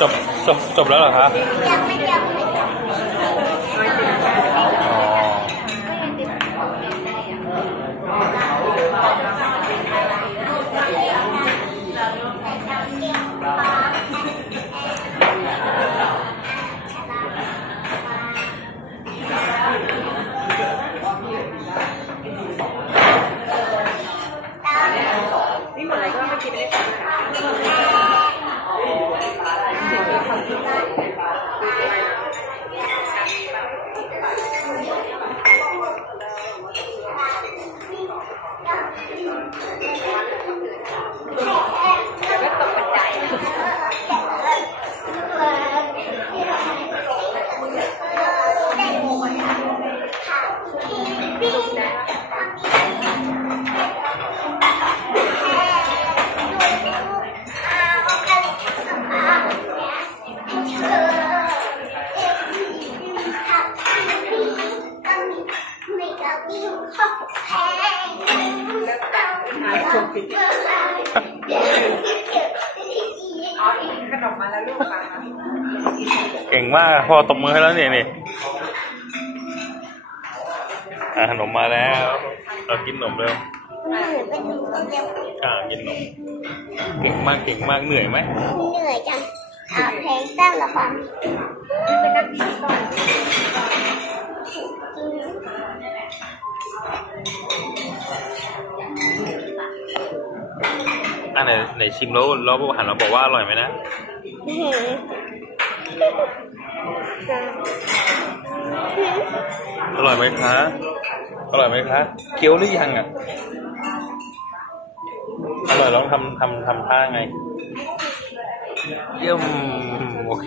จบจบจบแล้วเหรอคะ ขนมมาแล้วลูกมาเก่งมากพ่อตบมือให้แล้วเนี่ยนี่อะขนมมาแล้ว เรากินขนมเร็วอ่ากินขนม เก่งมากเก่งมากเหนื่อยไหมเหนื่อยจังอ่าเพลงตั้งละคร อะไหนไหนชิมแล้วแล้วหันมาบอกว่าอร่อยไหมนะอร่อยไหมคะอร่อยไหมคะเคี้ยวหรือยังอะอร่อยแล้วทำทำทำท่าไงเยี่ยมโอเค